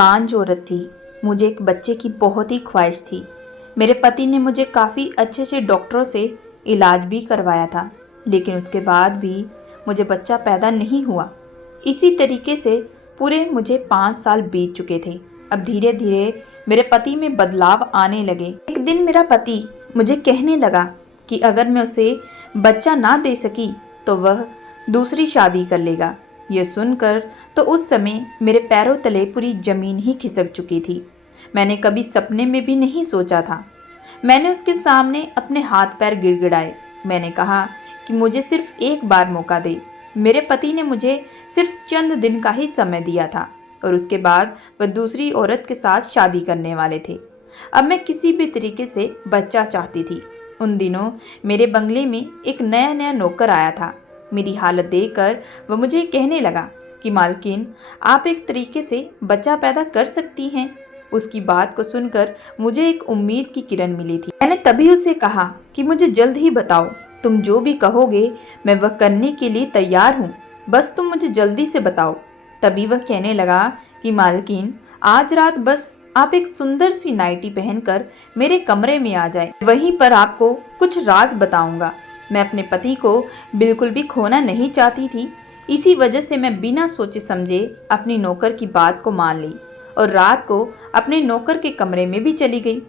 बांझ औरत थी। मुझे एक बच्चे की बहुत ही ख्वाहिश थी। मेरे पति ने मुझे काफ़ी अच्छे से डॉक्टरों से इलाज भी करवाया था, लेकिन उसके बाद भी मुझे बच्चा पैदा नहीं हुआ। इसी तरीके से पूरे मुझे 5 साल बीत चुके थे। अब धीरे धीरे मेरे पति में बदलाव आने लगे। एक दिन मेरा पति मुझे कहने लगा कि अगर मैं उसे बच्चा ना दे सकी तो वह दूसरी शादी कर लेगा। यह सुनकर तो उस समय मेरे पैरों तले पूरी जमीन ही खिसक चुकी थी। मैंने कभी सपने में भी नहीं सोचा था। मैंने उसके सामने अपने हाथ पैर गिड़गिड़ाए। मैंने कहा कि मुझे सिर्फ एक बार मौका दे। मेरे पति ने मुझे सिर्फ चंद दिन का ही समय दिया था और उसके बाद वह दूसरी औरत के साथ शादी करने वाले थे। अब मैं किसी भी तरीके से बच्चा चाहती थी। उन दिनों मेरे बंगले में एक नया नया नौकर आया था। मेरी हालत देखकर वह मुझे कहने लगा कि मालकिन, आप एक तरीके से बच्चा पैदा कर सकती हैं। उसकी बात को सुनकर मुझे एक उम्मीद की किरण मिली थी। मैंने तभी उसे कहा कि मुझे जल्द ही बताओ, तुम जो भी कहोगे मैं वह करने के लिए तैयार हूँ, बस तुम मुझे जल्दी से बताओ। तभी वह कहने लगा कि मालकिन, आज रात बस आप एक सुंदर सी नाइटी पहनकर मेरे कमरे में आ जाए, वहीं पर आपको कुछ राज बताऊंगा। मैं अपने पति को बिल्कुल भी खोना नहीं चाहती थी। इसी वजह से मैं बिना सोचे समझे अपनी नौकर की बात को मान ली और रात को अपने नौकर के कमरे में भी चली गई।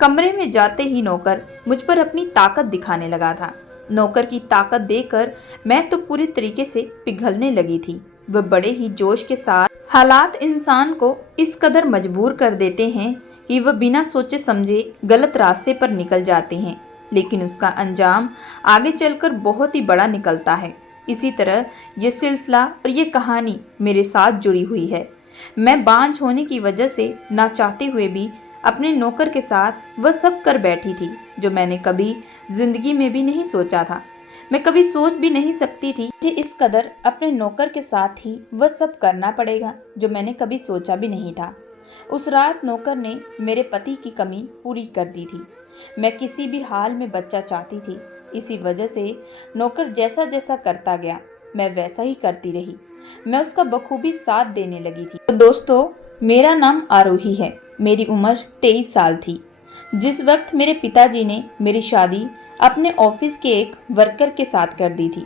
कमरे में जाते ही नौकर मुझ पर अपनी ताकत दिखाने लगा था। नौकर की ताकत देखकर मैं तो पूरी तरीके से पिघलने लगी थी। वह बड़े ही जोश के साथ हालात इंसान को इस कदर मजबूर कर देते हैं कि वह बिना सोचे समझे गलत रास्ते पर निकल जाते हैं, लेकिन उसका अंजाम आगे चलकर बहुत ही बड़ा निकलता है। इसी तरह ये सिलसिला और ये कहानी मेरे साथ जुड़ी हुई है। मैं बांझ होने की वजह से ना चाहते हुए भी अपने नौकर के साथ वह सब कर बैठी थी जो मैंने कभी जिंदगी में भी नहीं सोचा था। मैं कभी सोच भी नहीं सकती थी कि इस कदर अपने नौकर के साथ ही वह सब करना पड़ेगा जो मैंने कभी सोचा भी नहीं था। उस रात नौकर ने मेरे पति की कमी पूरी कर दी थी। मैं किसी भी हाल में बच्चा चाहती थी। इसी वजह से नौकर जैसा जैसा करता गया मैं वैसा ही करती रही। मैं उसका बखूबी साथ देने लगी थी। तो दोस्तों, मेरा नाम आरोही है। मेरी उम्र 23 साल थी जिस वक्त मेरे पिताजी ने मेरी शादी अपने ऑफिस के एक वर्कर के साथ कर दी थी।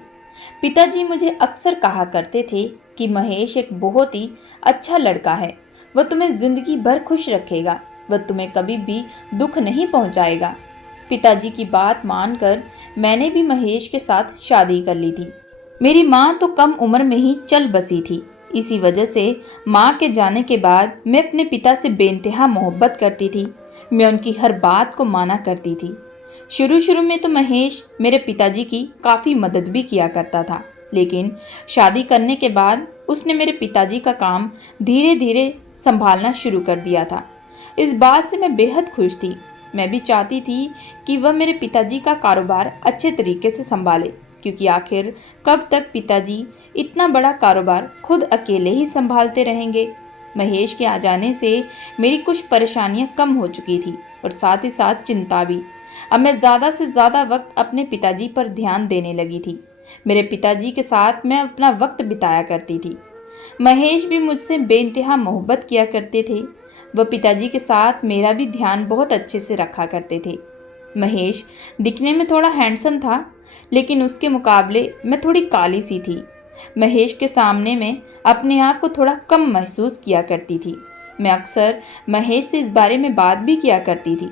पिताजी मुझे अक्सर कहा करते थे कि महेश एक बहुत ही अच्छा लड़का है, वह तुम्हें जिंदगी भर खुश रखेगा, वह तुम्हें कभी भी दुख नहीं पहुंचाएगा। पिताजी की बात मानकर मैंने भी महेश के साथ शादी कर ली थी। मेरी माँ तो कम उम्र में ही चल बसी थी। इसी वजह से माँ के जाने के बाद मैं अपने पिता से बेइंतहा मोहब्बत करती थी। मैं उनकी हर बात को माना करती थी। शुरू में तो महेश मेरे पिताजी की काफ़ी मदद भी किया करता था, लेकिन शादी करने के बाद उसने मेरे पिताजी का काम धीरे धीरे संभालना शुरू कर दिया था। इस बात से मैं बेहद खुश थी। मैं भी चाहती थी कि वह मेरे पिताजी का कारोबार अच्छे तरीके से संभाले, क्योंकि आखिर कब तक पिताजी इतना बड़ा कारोबार खुद अकेले ही संभालते रहेंगे। महेश के आ जाने से मेरी कुछ परेशानियां कम हो चुकी थी और साथ ही साथ चिंता भी। अब मैं ज़्यादा से ज़्यादा वक्त अपने पिताजी पर ध्यान देने लगी थी। मेरे पिताजी के साथ मैं अपना वक्त बिताया करती थी। महेश भी मुझसे बेइंतहा मोहब्बत किया करते थे। वह पिताजी के साथ मेरा भी ध्यान बहुत अच्छे से रखा करते थे। महेश दिखने में थोड़ा हैंडसम था, लेकिन उसके मुकाबले मैं थोड़ी काली सी थी। महेश के सामने मैं अपने आप को थोड़ा कम महसूस किया करती थी। मैं अक्सर महेश से इस बारे में बात भी किया करती थी,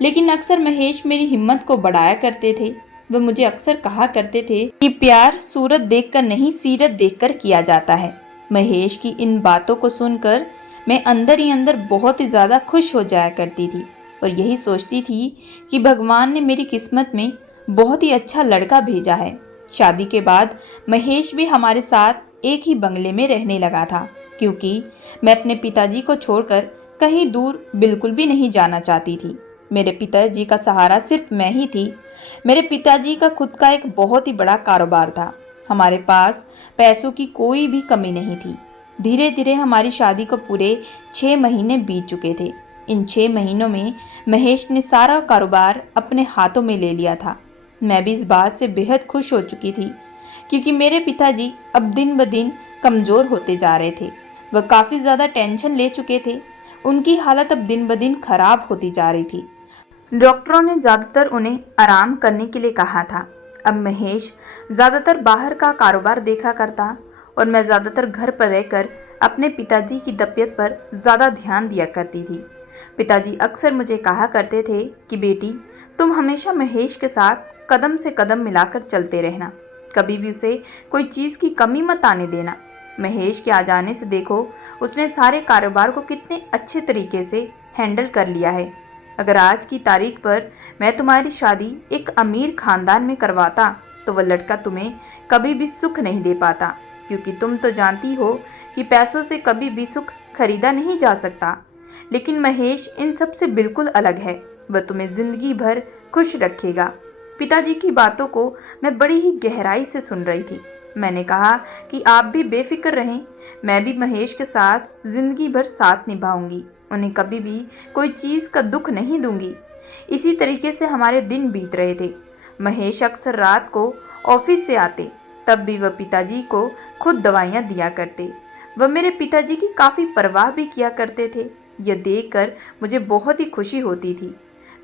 लेकिन अक्सर महेश मेरी हिम्मत को बढ़ाया करते थे। वह मुझे अक्सर कहा करते थे कि प्यार सूरत देखकर नहीं, सीरत देखकर किया जाता है। महेश की इन बातों को सुनकर मैं अंदर ही अंदर बहुत ही ज़्यादा खुश हो जाया करती थी और यही सोचती थी कि भगवान ने मेरी किस्मत में बहुत ही अच्छा लड़का भेजा है। शादी के बाद महेश भी हमारे साथ एक ही बंगले में रहने लगा था, क्योंकि मैं अपने पिताजी को छोड़कर कहीं दूर बिल्कुल भी नहीं जाना चाहती थी। मेरे पिताजी का सहारा सिर्फ मैं ही थी। मेरे पिताजी का खुद का एक बहुत ही बड़ा कारोबार था। हमारे पास पैसों की कोई भी कमी नहीं थी। धीरे धीरे हमारी शादी को पूरे 6 महीने बीत चुके थे। इन 6 महीनों में महेश ने सारा कारोबार अपने हाथों में ले लिया था। मैं भी इस बात से बेहद खुश हो चुकी थी, क्योंकि मेरे पिताजी अब दिन ब दिन कमज़ोर होते जा रहे थे। वह काफ़ी ज़्यादा टेंशन ले चुके थे। उनकी हालत अब दिन ब दिन खराब होती जा रही थी। डॉक्टरों ने ज़्यादातर उन्हें आराम करने के लिए कहा था। अब महेश ज़्यादातर बाहर का कारोबार देखा करता और मैं ज़्यादातर घर पर रहकर अपने पिताजी की तबीयत पर ज़्यादा ध्यान दिया करती थी। पिताजी अक्सर मुझे कहा करते थे कि बेटी, तुम हमेशा महेश के साथ कदम से कदम मिलाकर चलते रहना, कभी भी उसे कोई चीज़ की कमी मत आने देना। महेश के आ जाने से देखो उसने सारे कारोबार को कितने अच्छे तरीके से हैंडल कर लिया है। अगर आज की तारीख पर मैं तुम्हारी शादी एक अमीर खानदान में करवाता तो वह लड़का तुम्हें कभी भी सुख नहीं दे पाता, क्योंकि तुम तो जानती हो कि पैसों से कभी भी सुख खरीदा नहीं जा सकता। लेकिन महेश इन सब से बिल्कुल अलग है, वह तुम्हें ज़िंदगी भर खुश रखेगा। पिताजी की बातों को मैं बड़ी ही गहराई से सुन रही थी। मैंने कहा कि आप भी बेफिक्र रहें, मैं भी महेश के साथ ज़िंदगी भर साथ निभाऊंगी, उन्हें कभी भी कोई चीज़ का दुख नहीं दूंगी। इसी तरीके से हमारे दिन बीत रहे थे। महेश अक्सर रात को ऑफिस से आते, तब भी वह पिताजी को खुद दवाइयाँ दिया करते। वह मेरे पिताजी की काफ़ी परवाह भी किया करते थे। यह देखकर मुझे बहुत ही खुशी होती थी।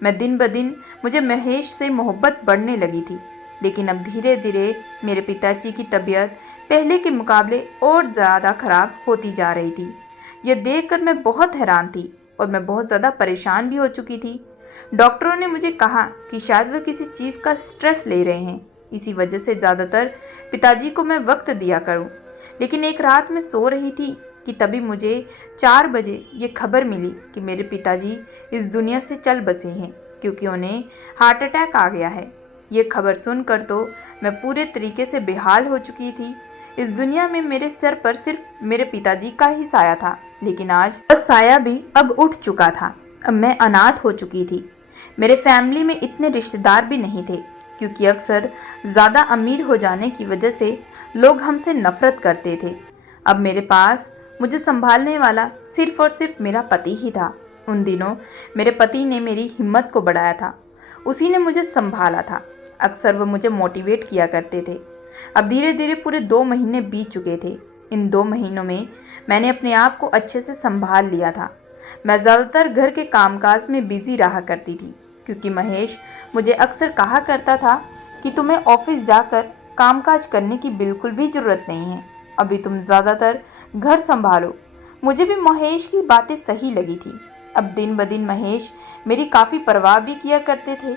मैं दिन ब दिन मुझे महेश से मोहब्बत बढ़ने लगी थी। लेकिन अब धीरे धीरे मेरे पिताजी की तबीयत पहले के मुकाबले और ज़्यादा खराब होती जा रही थी। यह देखकर मैं बहुत हैरान थी और मैं बहुत ज़्यादा परेशान भी हो चुकी थी। डॉक्टरों ने मुझे कहा कि शायद वह किसी चीज़ का स्ट्रेस ले रहे हैं, इसी वजह से ज़्यादातर पिताजी को मैं वक्त दिया करूं। लेकिन एक रात मैं सो रही थी कि तभी मुझे 4 बजे ये खबर मिली कि मेरे पिताजी इस दुनिया से चल बसे हैं, क्योंकि उन्हें हार्ट अटैक आ गया है। ये खबर सुनकर तो मैं पूरे तरीके से बेहाल हो चुकी थी। इस दुनिया में मेरे सर पर सिर्फ मेरे पिताजी का ही साया था, लेकिन आज वह साया भी अब उठ चुका था। अब मैं अनाथ हो चुकी थी। मेरे फैमिली में इतने रिश्तेदार भी नहीं थे, क्योंकि अक्सर ज़्यादा अमीर हो जाने की वजह से लोग हमसे नफ़रत करते थे। अब मेरे पास मुझे संभालने वाला सिर्फ़ और सिर्फ मेरा पति ही था। उन दिनों मेरे पति ने मेरी हिम्मत को बढ़ाया था, उसी ने मुझे संभाला था। अक्सर वह मुझे मोटिवेट किया करते थे। अब धीरे धीरे पूरे 2 महीने बीत चुके थे। इन 2 महीनों में मैंने अपने आप को अच्छे से संभाल लिया था। मैं ज़्यादातर घर के कामकाज में बिज़ी रहा करती थी, क्योंकि महेश मुझे अक्सर कहा करता था कि तुम्हें ऑफिस जाकर कामकाज करने की बिल्कुल भी ज़रूरत नहीं है, अभी तुम ज़्यादातर घर संभालो। मुझे भी महेश की बातें सही लगी थी। अब दिन ब दिन महेश मेरी काफ़ी परवाह भी किया करते थे।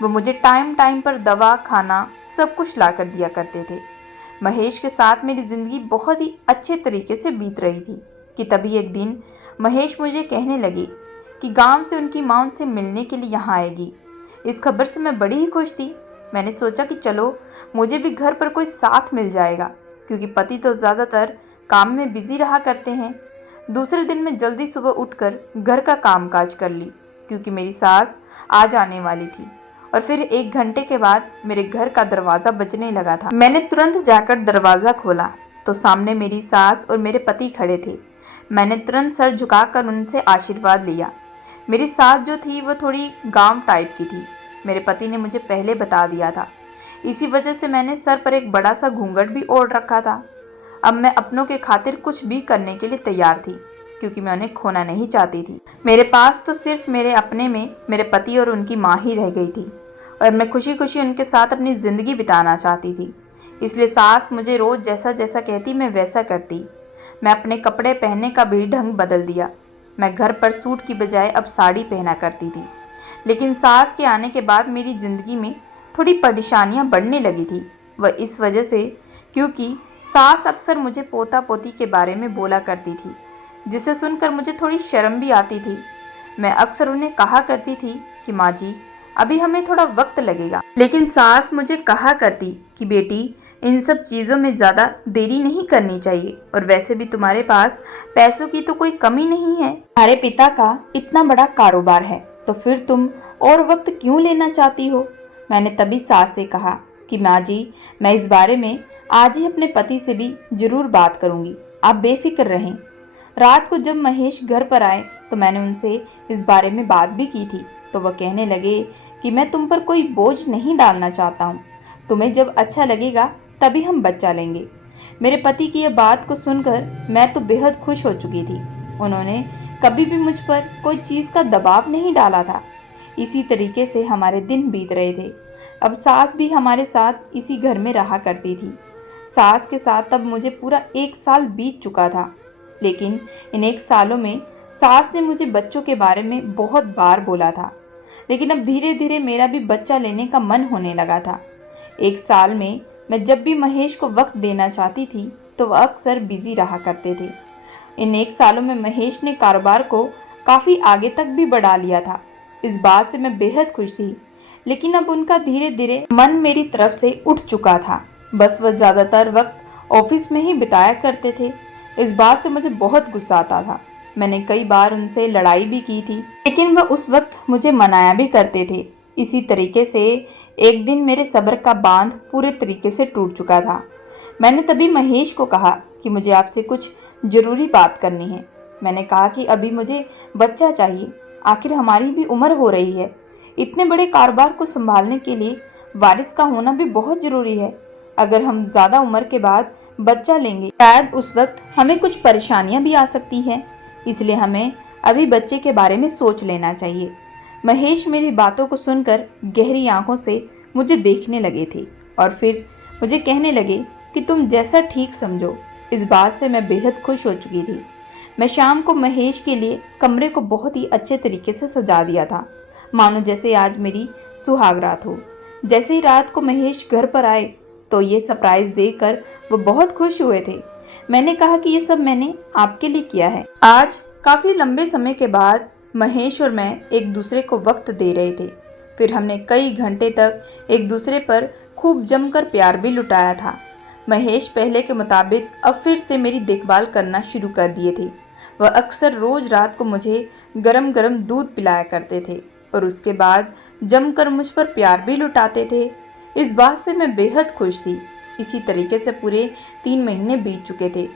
वो मुझे टाइम टाइम पर दवा, खाना सब कुछ ला कर दिया करते थे। महेश के साथ मेरी ज़िंदगी बहुत ही अच्छे तरीके से बीत रही थी कि तभी एक दिन महेश मुझे कहने लगे कि गांव से उनकी माँ उनसे मिलने के लिए यहाँ आएगी। इस खबर से मैं बड़ी ही खुश थी। मैंने सोचा कि चलो मुझे भी घर पर कोई साथ मिल जाएगा, क्योंकि पति तो ज़्यादातर काम में बिज़ी रहा करते हैं। दूसरे दिन मैं जल्दी सुबह उठकर घर का कामकाज कर ली, क्योंकि मेरी सास आ जाने वाली थी। और फिर 1 घंटे के बाद मेरे घर का दरवाज़ा बजने लगा था। मैंने तुरंत जाकर दरवाज़ा खोला तो सामने मेरी सास और मेरे पति खड़े थे। मैंने तुरंत सर झुकाकर उनसे आशीर्वाद लिया। मेरी सास जो थी वो थोड़ी गांव टाइप की थी, मेरे पति ने मुझे पहले बता दिया था। इसी वजह से मैंने सर पर एक बड़ा सा घूंघट भी ओढ़ रखा था। अब मैं अपनों के खातिर कुछ भी करने के लिए तैयार थी, क्योंकि मैं उन्हें खोना नहीं चाहती थी। मेरे पास तो सिर्फ मेरे अपने में मेरे पति और उनकी माँ ही रह गई थी, और मैं खुशी खुशी उनके साथ अपनी ज़िंदगी बिताना चाहती थी। इसलिए सास मुझे रोज़ जैसा जैसा कहती मैं वैसा करती। मैं अपने कपड़े पहनने का भी ढंग बदल दिया। मैं घर पर सूट की बजाय अब साड़ी पहना करती थी। लेकिन सास के आने के बाद मेरी ज़िंदगी में थोड़ी परेशानियां बढ़ने लगी थी। वह इस वजह से क्योंकि सास अक्सर मुझे पोता पोती के बारे में बोला करती थी, जिसे सुनकर मुझे थोड़ी शर्म भी आती थी। मैं अक्सर उन्हें कहा करती थी कि माँ जी, अभी हमें थोड़ा वक्त लगेगा। लेकिन सास मुझे कहा करती कि बेटी, इन सब चीज़ों में ज़्यादा देरी नहीं करनी चाहिए, और वैसे भी तुम्हारे पास पैसों की तो कोई कमी नहीं है। तुम्हारे पिता का इतना बड़ा कारोबार है, तो फिर तुम और वक्त क्यों लेना चाहती हो। मैंने तभी सास से कहा कि माँ जी, मैं इस बारे में आज ही अपने पति से भी ज़रूर बात करूँगी, आप बेफिक्र रहें। रात को जब महेश घर पर आए तो मैंने उनसे इस बारे में बात भी की थी, तो वह कहने लगे कि मैं तुम पर कोई बोझ नहीं डालना चाहता हूँ, तुम्हें जब अच्छा लगेगा तभी हम बच्चा लेंगे। मेरे पति की यह बात को सुनकर मैं तो बेहद खुश हो चुकी थी। उन्होंने कभी भी मुझ पर कोई चीज़ का दबाव नहीं डाला था। इसी तरीके से हमारे दिन बीत रहे थे। अब सास भी हमारे साथ इसी घर में रहा करती थी। सास के साथ अब मुझे पूरा 1 साल बीत चुका था। लेकिन इन 1 सालों में सास ने मुझे बच्चों के बारे में बहुत बार बोला था। लेकिन अब धीरे धीरे मेरा भी बच्चा लेने का मन होने लगा था। 1 साल में मैं जब भी महेश को वक्त देना चाहती थी तो वह अक्सर बिजी रहा करते थे। इन 1 सालों में महेश ने कारोबार को काफ़ी आगे तक भी बढ़ा लिया था। इस बात से मैं बेहद खुश थी। लेकिन अब उनका धीरे धीरे मन मेरी तरफ से उठ चुका था। बस वह ज़्यादातर वक्त ऑफिस में ही बिताया करते थे। इस बात से मुझे बहुत गुस्सा आता था। मैंने कई बार उनसे लड़ाई भी की थी, लेकिन वह उस वक्त मुझे मनाया भी करते थे। इसी तरीके से एक दिन मेरे सब्र का बांध पूरे तरीके से टूट चुका था। मैंने तभी महेश को कहा कि मुझे आपसे कुछ ज़रूरी बात करनी है। मैंने कहा कि अभी मुझे बच्चा चाहिए, आखिर हमारी भी उम्र हो रही है। इतने बड़े कारोबार को संभालने के लिए वारिस का होना भी बहुत ज़रूरी है। अगर हम ज़्यादा उम्र के बाद बच्चा लेंगे शायद उस वक्त हमें कुछ परेशानियां भी आ सकती हैं। इसलिए हमें अभी बच्चे के बारे में सोच लेना चाहिए। महेश मेरी बातों को सुनकर गहरी आंखों से मुझे देखने लगे थे और फिर मुझे कहने लगे कि तुम जैसा ठीक समझो। इस बात से मैं बेहद खुश हो चुकी थी। मैं शाम को महेश के लिए कमरे को बहुत ही अच्छे तरीके से सजा दिया था, मानो जैसे आज मेरी सुहाग रात हो। जैसे ही रात को महेश घर पर आए तो ये सरप्राइज़ देकर वो बहुत खुश हुए थे। मैंने कहा कि ये सब मैंने आपके लिए किया है। आज काफ़ी लंबे समय के बाद महेश और मैं एक दूसरे को वक्त दे रहे थे। फिर हमने कई घंटे तक एक दूसरे पर खूब जमकर प्यार भी लुटाया था। महेश पहले के मुताबिक अब फिर से मेरी देखभाल करना शुरू कर दिए थे। वह अक्सर रोज़ रात को मुझे गरम गरम दूध पिलाया करते थे और उसके बाद जमकर मुझ पर प्यार भी लुटाते थे। इस बात से मैं बेहद खुश थी। इसी तरीके से पूरे 3 महीने बीत चुके थे।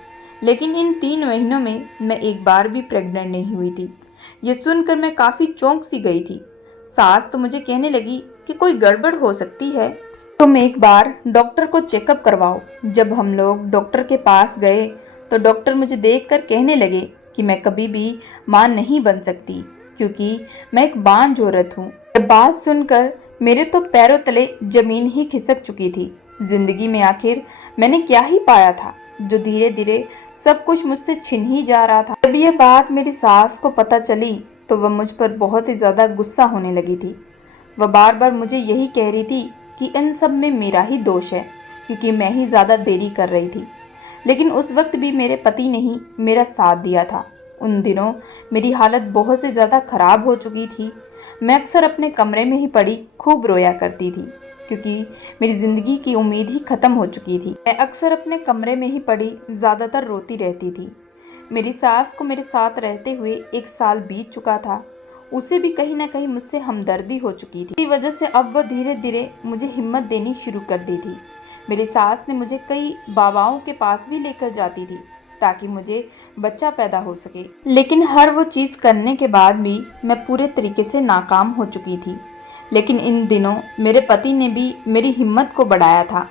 लेकिन इन 3 महीनों में मैं एक बार भी प्रेग्नेंट नहीं हुई थी। ये सुनकर मैं काफ़ी चौंक सी गई थी। सास तो मुझे कहने लगी कि कोई गड़बड़ हो सकती है, तुम एक बार डॉक्टर को चेकअप करवाओ। जब हम लोग डॉक्टर के पास गए तो डॉक्टर मुझे देखकर कहने लगे कि मैं कभी भी मां नहीं बन सकती क्योंकि मैं एक बांझ औरत हूँ। ये बात सुनकर मेरे तो पैरों तले जमीन ही खिसक चुकी थी। जिंदगी में आखिर मैंने क्या ही पाया था जो धीरे धीरे सब कुछ मुझसे छिन ही जा रहा था। जब यह बात मेरी सास को पता चली तो वह मुझ पर बहुत ही ज़्यादा गुस्सा होने लगी थी। वह बार बार मुझे यही कह रही थी कि इन सब में मेरा ही दोष है क्योंकि मैं ही ज़्यादा देरी कर रही थी। लेकिन उस वक्त भी मेरे पति ने ही मेरा साथ दिया था। उन दिनों मेरी हालत बहुत ही ज़्यादा ख़राब हो चुकी थी। मैं अक्सर अपने कमरे में ही पड़ी खूब रोया करती थी क्योंकि मेरी ज़िंदगी की उम्मीद ही ख़त्म हो चुकी थी। मैं अक्सर अपने कमरे में ही पड़ी ज़्यादातर रोती रहती थी। मेरी सास को मेरे साथ रहते हुए 1 साल बीत चुका था। उसे भी कहीं ना कहीं मुझसे हमदर्दी हो चुकी थी। इसी वजह से अब वह धीरे धीरे मुझे हिम्मत देनी शुरू कर दी थी। मेरी सास ने मुझे कई बाबाओं के पास भी लेकर जाती थी ताकि मुझे बच्चा पैदा हो सके। लेकिन हर वो चीज़ करने के बाद भी मैं पूरे तरीके से नाकाम हो चुकी थी। लेकिन इन दिनों मेरे पति ने भी मेरी हिम्मत को बढ़ाया था।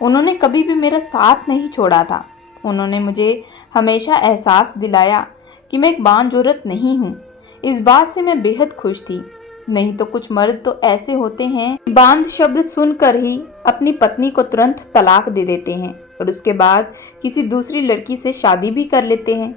उन्होंने कभी भी मेरा साथ नहीं छोड़ा था। उन्होंने मुझे हमेशा एहसास दिलाया कि मैं एक बांझ औरत नहीं हूँ। इस बात से मैं बेहद खुश थी। नहीं तो कुछ मर्द तो ऐसे होते हैं, बांध शब्द सुनकर ही अपनी पत्नी को तुरंत तलाक दे देते हैं और उसके बाद किसी दूसरी लड़की से शादी भी कर लेते हैं।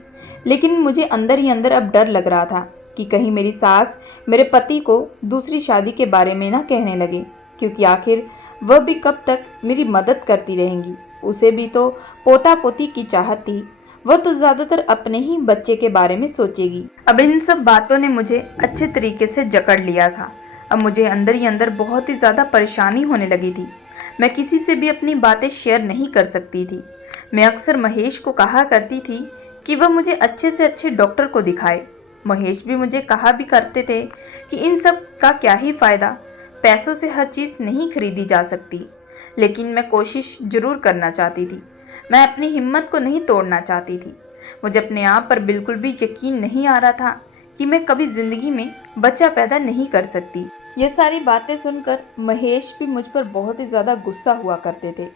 लेकिन मुझे अंदर ही अंदर अब डर लग रहा था कि कहीं मेरी सास मेरे पति को दूसरी शादी के बारे में ना कहने लगे, क्योंकि आखिर वह भी कब तक मेरी मदद करती रहेंगी। उसे भी तो पोता पोती की चाहत थी। वह तो ज़्यादातर अपने ही बच्चे के बारे में सोचेगी। अब इन सब बातों ने मुझे अच्छे तरीके से जकड़ लिया था। अब मुझे अंदर ही अंदर बहुत ही ज़्यादा परेशानी होने लगी थी। मैं किसी से भी अपनी बातें शेयर नहीं कर सकती थी। मैं अक्सर महेश को कहा करती थी कि वह मुझे अच्छे से अच्छे डॉक्टर को दिखाए। महेश भी मुझे कहा भी करते थे कि इन सब का क्या ही फ़ायदा, पैसों से हर चीज़ नहीं खरीदी जा सकती। लेकिन मैं कोशिश ज़रूर करना चाहती थी। मैं अपनी हिम्मत को नहीं तोड़ना चाहती थी। मुझे अपने आप पर बिल्कुल भी यकीन नहीं आ रहा था कि मैं कभी ज़िंदगी में बच्चा पैदा नहीं कर सकती। ये सारी बातें सुनकर महेश भी मुझ पर बहुत ही ज़्यादा गुस्सा हुआ करते थे।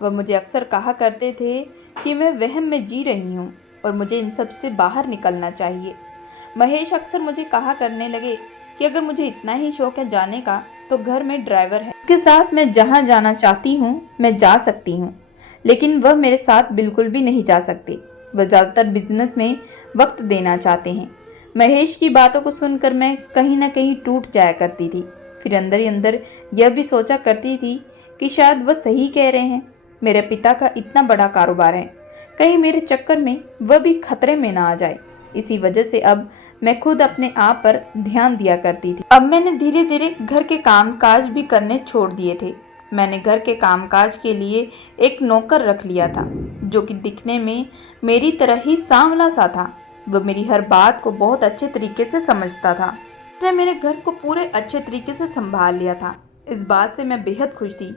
वह मुझे अक्सर कहा करते थे कि मैं वहम में जी रही हूँ और मुझे इन सब से बाहर निकलना चाहिए। महेश अक्सर मुझे कहा करने लगे कि अगर मुझे इतना ही शौक है जाने का तो घर में ड्राइवर है, उसके साथ मैं जहाँ जाना चाहती हूँ मैं जा सकती हूँ। लेकिन वह मेरे साथ बिल्कुल भी नहीं जा सकते। वह ज़्यादातर बिजनेस में वक्त देना चाहते हैं। महेश की बातों को सुनकर मैं कहीं ना कहीं टूट जाया करती थी। फिर अंदर ही अंदर यह भी सोचा करती थी कि शायद वह सही कह रहे हैं। मेरे पिता का इतना बड़ा कारोबार है, कहीं मेरे चक्कर में वह भी खतरे में ना आ जाए। इसी वजह से अब मैं खुद अपने आप पर ध्यान दिया करती थी। अब मैंने धीरे धीरे घर के कामकाज भी करने छोड़ दिए थे। मैंने घर के कामकाज के लिए एक नौकर रख लिया था, जो कि दिखने में मेरी तरह ही सांवला सा था। वह मेरी हर बात को बहुत अच्छे तरीके से समझता था। उसने मेरे घर को पूरे अच्छे तरीके से संभाल लिया था। इस बात से मैं बेहद खुश थी।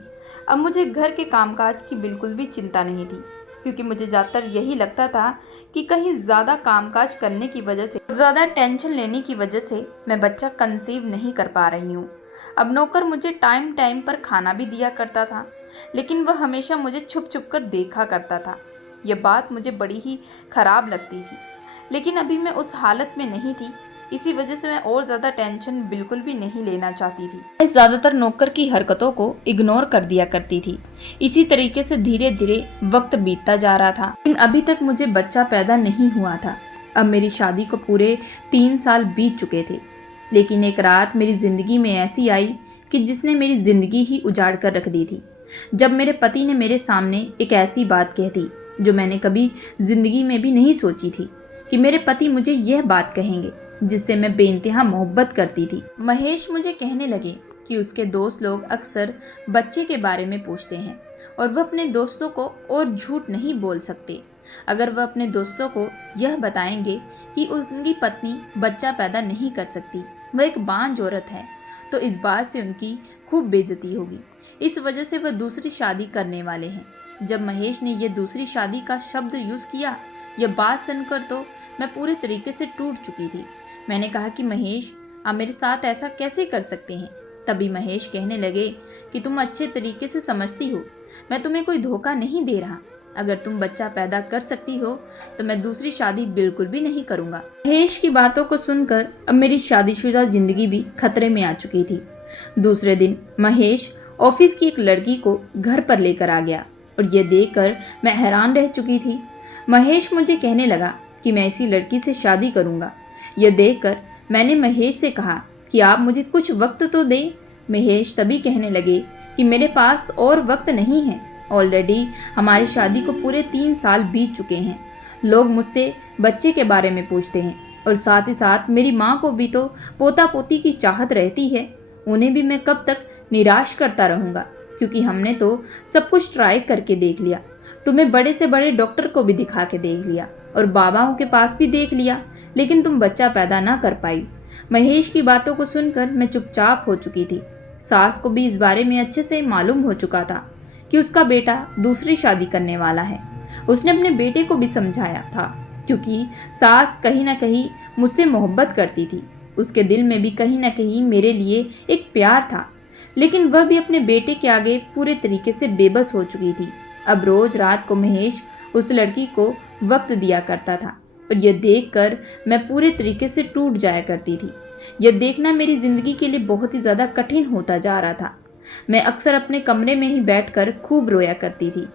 अब मुझे घर के कामकाज की बिल्कुल भी चिंता नहीं थी, क्योंकि मुझे ज़्यादातर यही लगता था कि कहीं ज़्यादा कामकाज करने की वजह से, ज़्यादा टेंशन लेने की वजह से मैं बच्चा कंसीव नहीं कर पा रही हूँ। अब नौकर मुझे टाइम टाइम पर खाना भी दिया करता था, लेकिन वह हमेशा मुझे छुप छुप कर देखा करता था। यह बात मुझे बड़ी ही खराब लगती थी, लेकिन अभी मैं उस हालत में नहीं थी। इसी वजह से मैं और ज़्यादा टेंशन बिल्कुल भी नहीं लेना चाहती थी। मैं ज़्यादातर नौकर की हरकतों को इग्नोर कर दिया करती थी। इसी तरीके से धीरे धीरे वक्त बीतता जा रहा था, लेकिन अभी तक मुझे बच्चा पैदा नहीं हुआ था। अब मेरी शादी को पूरे 3 साल बीत चुके थे, लेकिन एक रात मेरी ज़िंदगी में ऐसी आई कि जिसने मेरी ज़िंदगी ही उजाड़ कर रख दी थी। जब मेरे पति ने मेरे सामने एक ऐसी बात कह दी जो मैंने कभी ज़िंदगी में भी नहीं सोची थी कि मेरे पति मुझे यह बात कहेंगे जिससे मैं बेइंतहा मोहब्बत करती थी। महेश मुझे कहने लगे कि उसके दोस्त लोग अक्सर बच्चे के बारे में पूछते हैं और वह अपने दोस्तों को और झूठ नहीं बोल सकते। अगर वह अपने दोस्तों को यह बताएंगे कि उनकी पत्नी बच्चा पैदा नहीं कर सकती, वह एक बांझ औरत है, तो इस बात से उनकी खूब बेइज्जती होगी। इस वजह से वह दूसरी शादी करने वाले हैं। जब महेश ने यह दूसरी शादी का शब्द यूज़ किया, यह बात सुनकर तो मैं पूरे तरीके से टूट चुकी थी। मैंने कहा कि महेश, आप मेरे साथ ऐसा कैसे कर सकते हैं? तभी महेश कहने लगे कि तुम अच्छे तरीके से समझती हो, मैं तुम्हें कोई धोखा नहीं दे रहा। अगर तुम बच्चा पैदा कर सकती हो तो मैं दूसरी शादी बिल्कुल भी नहीं करूँगा। महेश की बातों को सुनकर अब मेरी शादीशुदा जिंदगी भी खतरे में आ चुकी थी। दूसरे दिन महेश ऑफिस की एक लड़की को घर पर लेकर आ गया और यह देखकर मैं हैरान रह चुकी थी। महेश मुझे कहने लगा कि मैं इसी लड़की से शादी करूँगा। यह देखकर मैंने महेश से कहा कि आप मुझे कुछ वक्त तो दें। महेश तभी कहने लगे कि मेरे पास और वक्त नहीं है। ऑलरेडी हमारी शादी को पूरे 3 साल बीत चुके हैं। लोग मुझसे बच्चे के बारे में पूछते हैं और साथ ही साथ मेरी माँ को भी तो पोता पोती की चाहत रहती है। उन्हें भी मैं कब तक निराश करता रहूँगा, क्योंकि हमने तो सब कुछ ट्राई करके देख लिया। तुम्हें बड़े से बड़े डॉक्टर को भी दिखा के देख लिया और बाबाओं के पास भी देख लिया, लेकिन तुम बच्चा पैदा ना कर पाई। महेश की बातों को सुनकर मैं चुपचाप हो चुकी थी। सास को भी इस बारे में अच्छे से मालूम हो चुका था कि उसका बेटा दूसरी शादी करने वाला है। उसने अपने बेटे को भी समझाया था, क्योंकि सास कहीं ना कहीं मुझसे मोहब्बत करती थी। उसके दिल में भी कहीं ना कहीं मेरे लिए एक प्यार था, लेकिन वह भी अपने बेटे के आगे पूरे तरीके से बेबस हो चुकी थी। अब रोज रात को महेश उस लड़की को वक्त दिया करता था और यह देखकर मैं पूरे तरीके से टूट जाया करती थी। यह देखना मेरी ज़िंदगी के लिए बहुत ही ज़्यादा कठिन होता जा रहा था। मैं अक्सर अपने कमरे में ही बैठकर खूब रोया करती थी।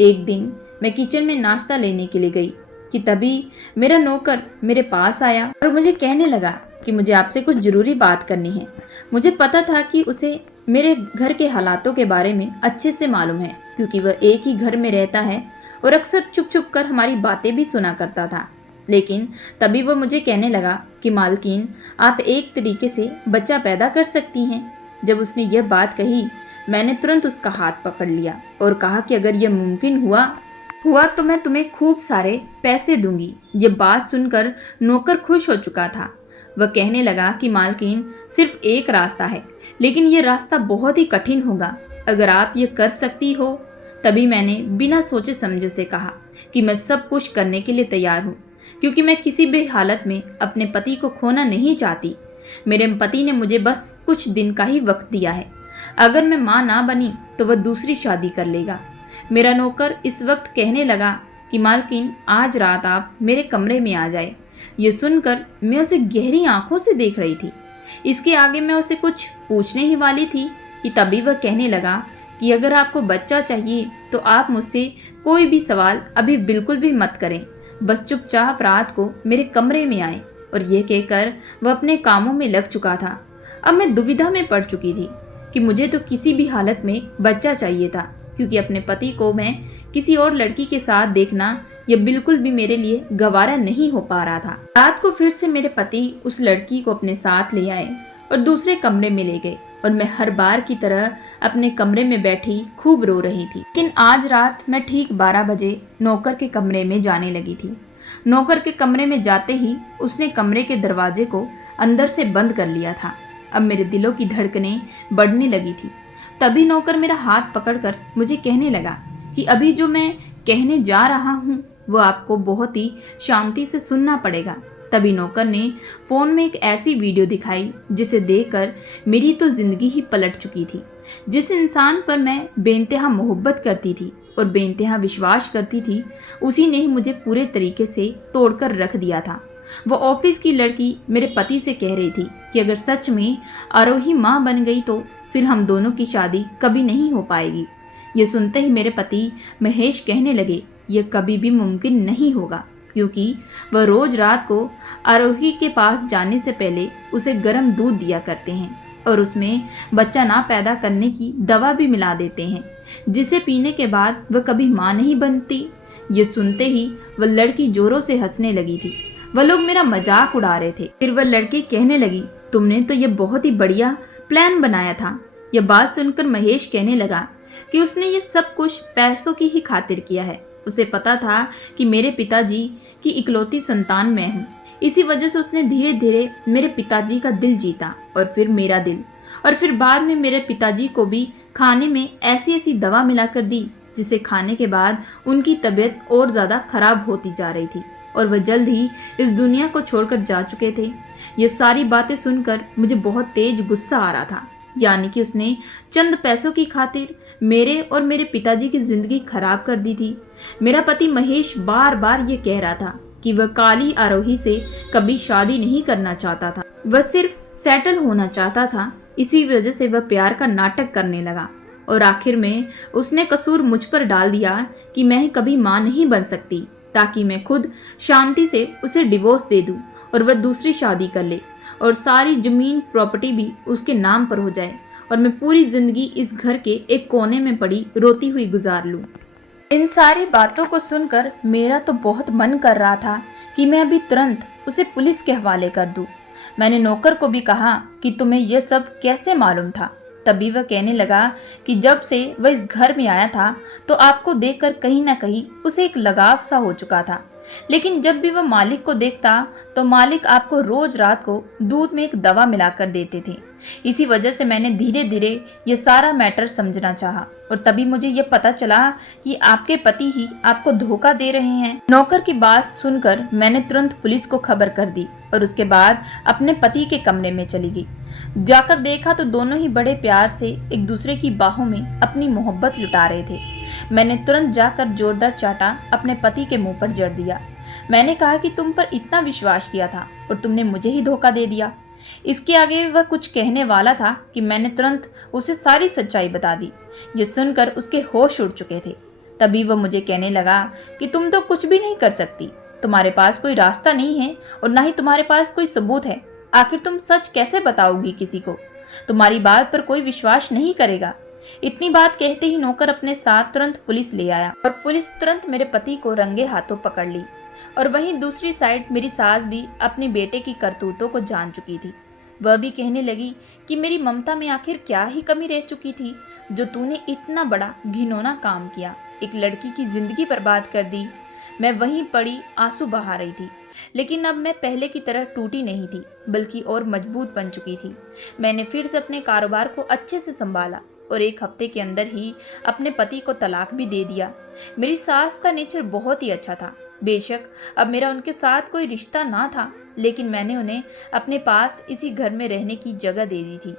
एक दिन मैं किचन में नाश्ता लेने के लिए गई कि तभी मेरा नौकर मेरे पास आया और मुझे कहने लगा कि मुझे आपसे कुछ ज़रूरी बात करनी है। मुझे पता था कि उसे मेरे घर के हालातों के बारे में अच्छे से मालूम है, क्योंकि वह एक ही घर में रहता है और अक्सर चुप चुप कर हमारी बातें भी सुना करता था। लेकिन तभी वो मुझे कहने लगा कि मालकिन, आप एक तरीके से बच्चा पैदा कर सकती हैं। जब उसने यह बात कही, मैंने तुरंत उसका हाथ पकड़ लिया और कहा कि अगर यह मुमकिन हुआ तो मैं तुम्हें खूब सारे पैसे दूंगी। ये बात सुनकर नौकर खुश हो चुका था। वह कहने लगा कि मालकिन, सिर्फ एक रास्ता है, लेकिन यह रास्ता बहुत ही कठिन होगा। अगर आप ये कर सकती हो। तभी मैंने बिना सोचे समझे से कहा कि मैं सब कुछ करने के लिए तैयार हूँ, क्योंकि मैं किसी भी हालत में अपने पति को खोना नहीं चाहती। मेरे पति ने मुझे बस कुछ दिन का ही वक्त दिया है। अगर मैं माँ ना बनी तो वह दूसरी शादी कर लेगा। मेरा नौकर इस वक्त कहने लगा कि मालकिन आज रात आप मेरे कमरे में आ जाए। ये सुनकर मैं उसे गहरी आंखों से देख रही थी। इसके आगे मैं उसे कुछ पूछने ही वाली थी कि तभी वह कहने लगा कि अगर आपको बच्चा चाहिए तो आप मुझसे कोई भी सवाल अभी बिल्कुल भी मत करें, बस चुपचाप रात को मेरे कमरे में आए। और यह कहकर वह अपने कामों में लग चुका था। अब मैं दुविधा में पड़ चुकी थी कि मुझे तो किसी भी हालत में बच्चा चाहिए था, क्योंकि अपने पति को मैं किसी और लड़की के साथ देखना यह बिल्कुल भी मेरे लिए गवारा नहीं हो पा रहा था। रात को फिर से मेरे पति उस लड़की को अपने साथ ले आए और दूसरे कमरे में ले गए और मैं हर बार की तरह अपने कमरे में बैठी खूब रो रही थी। लेकिन आज रात मैं ठीक 12 बजे नौकर के कमरे में जाने लगी थी। नौकर के कमरे में जाते ही उसने कमरे के दरवाजे को अंदर से बंद कर लिया था। अब मेरे दिलों की धड़कनें बढ़ने लगी थी। तभी नौकर मेरा हाथ पकड़कर मुझे कहने लगा कि अभी जो मैं कहने जा रहा हूँ वो आपको बहुत ही शांति से सुनना पड़ेगा। तभी नौकर ने फ़ोन में एक ऐसी वीडियो दिखाई जिसे देखकर मेरी तो ज़िंदगी ही पलट चुकी थी। जिस इंसान पर मैं बेइंतहा मोहब्बत करती थी और बेइंतहा विश्वास करती थी, उसी ने ही मुझे पूरे तरीके से तोड़कर रख दिया था। वो ऑफिस की लड़की मेरे पति से कह रही थी कि अगर सच में आरोही माँ बन गई तो फिर हम दोनों की शादी कभी नहीं हो पाएगी। ये सुनते ही मेरे पति महेश कहने लगे, ये कभी भी मुमकिन नहीं होगा, क्योंकि वह रोज रात को आरोही के पास जाने से पहले उसे गर्म दूध दिया करते हैं और उसमें बच्चा ना पैदा करने की दवा भी मिला देते हैं, जिसे पीने के बाद वह कभी माँ नहीं बनती। ये सुनते ही वह लड़की जोरों से हंसने लगी थी। वह लोग मेरा मजाक उड़ा रहे थे। फिर वह लड़की कहने लगी, तुमने तो ये बहुत ही बढ़िया प्लान बनाया था। यह बात सुनकर महेश कहने लगा कि उसने ये सब कुछ पैसों की ही खातिर किया है। उसे पता था कि मेरे पिताजी की इकलौती संतान मैं हूँ, इसी वजह से उसने धीरे धीरे मेरे पिताजी का दिल जीता और फिर मेरा दिल, और फिर बाद में मेरे पिताजी को भी खाने में ऐसी ऐसी दवा मिलाकर दी जिसे खाने के बाद उनकी तबीयत और ज़्यादा खराब होती जा रही थी और वह जल्द ही इस दुनिया को छोड़कर जा चुके थे। ये सारी बातें सुनकर मुझे बहुत तेज गुस्सा आ रहा था। यानी कि उसने चंद पैसों की खातिर मेरे और मेरे पिताजी की ज़िंदगी खराब कर दी थी। मेरा पति महेश बार बार ये कह रहा था कि वह काली आरोही से कभी शादी नहीं करना चाहता था, वह सिर्फ सेटल होना चाहता था। इसी वजह से वह प्यार का नाटक करने लगा और आखिर में उसने कसूर मुझ पर डाल दिया कि मैं कभी माँ नहीं बन सकती, ताकि मैं खुद शांति से उसे डिवोर्स दे दूँ और वह दूसरी शादी कर ले और सारी जमीन प्रॉपर्टी भी उसके नाम पर हो जाए और मैं पूरी जिंदगी इस घर के एक कोने में पड़ी रोती हुई गुजार लूं। इन सारी बातों को सुनकर मेरा तो बहुत मन कर रहा था कि मैं अभी तुरंत उसे पुलिस के हवाले कर दूं। मैंने नौकर को भी कहा कि तुम्हें यह सब कैसे मालूम था। तभी वह कहने लगा कि जब से वह इस घर में आया था तो आपको देखकर कहीं ना कहीं उसे एक लगाव सा हो चुका था, लेकिन जब भी वह मालिक को देखता तो मालिक आपको रोज रात को दूध में एक दवा मिलाकर देते थे। इसी वजह से मैंने धीरे धीरे ये सारा मैटर समझना चाहा और तभी मुझे ये पता चला कि आपके पति ही आपको धोखा दे रहे हैं। नौकर की बात सुनकर मैंने तुरंत पुलिस को खबर कर दी और उसके बाद अपने पति के कमरे में चली गई। जाकर देखा तो दोनों ही बड़े प्यार से एक दूसरे की बाहों में अपनी मोहब्बत लुटा रहे थे। मैंने तुरंत जाकर जोरदार चाटा अपने पति के मुंह पर जड़ दिया। मैंने कहा कि तुम पर इतना विश्वास किया था और तुमने मुझे ही धोखा दे दिया। इसके आगे वह कुछ कहने वाला था कि मैंने तुरंत उसे सारी सच्चाई बता दी। ये सुनकर उसके होश उड़ चुके थे। तभी वह मुझे कहने लगा कि तुम तो कुछ भी नहीं कर सकती, तुम्हारे पास कोई रास्ता नहीं है और ना ही तुम्हारे पास कोई सबूत है। आखिर तुम सच कैसे बताओगी किसी को? तुम्हारी बात पर कोई विश्वास नहीं करेगा। इतनी बात कहते ही नौकर अपने साथ तुरंत पुलिस ले आया और पुलिस तुरंत मेरे पति को रंगे हाथों पकड़ ली। और वहीं दूसरी साइड मेरी सास भी अपने बेटे की करतूतों को जान चुकी थी। वह भी कहने लगी कि मेरी ममता में आखिर क्या ही कमी रह चुकी थी जो तूने इतना बड़ा घिनौना काम किया, एक लड़की की जिंदगी बर्बाद कर दी। मैं वहीं पड़ी आंसू बहा रही थी, लेकिन अब मैं पहले की तरह टूटी नहीं थी बल्कि और मजबूत बन चुकी थी। मैंने फिर से अपने कारोबार को अच्छे से संभाला और 1 हफ्ते के अंदर ही अपने पति को तलाक भी दे दिया। मेरी सास का नेचर बहुत ही अच्छा था। बेशक अब मेरा उनके साथ कोई रिश्ता ना था, लेकिन मैंने उन्हें अपने पास इसी घर में रहने की जगह दे दी थी।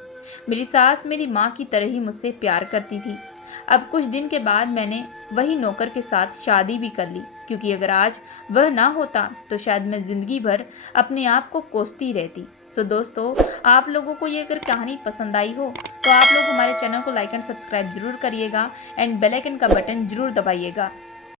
मेरी सास मेरी माँ की तरह ही मुझसे प्यार करती थी। अब कुछ दिन के बाद मैंने वही नौकर के साथ शादी भी कर ली क्योंकि अगर आज वह ना होता तो शायद मैं ज़िंदगी भर अपने आप को कोसती रहती। सो दोस्तों, आप लोगों को ये अगर कहानी पसंद आई हो तो आप लोग हमारे चैनल को लाइक एंड सब्सक्राइब ज़रूर करिएगा एंड बेल आइकन का बटन ज़रूर दबाइएगा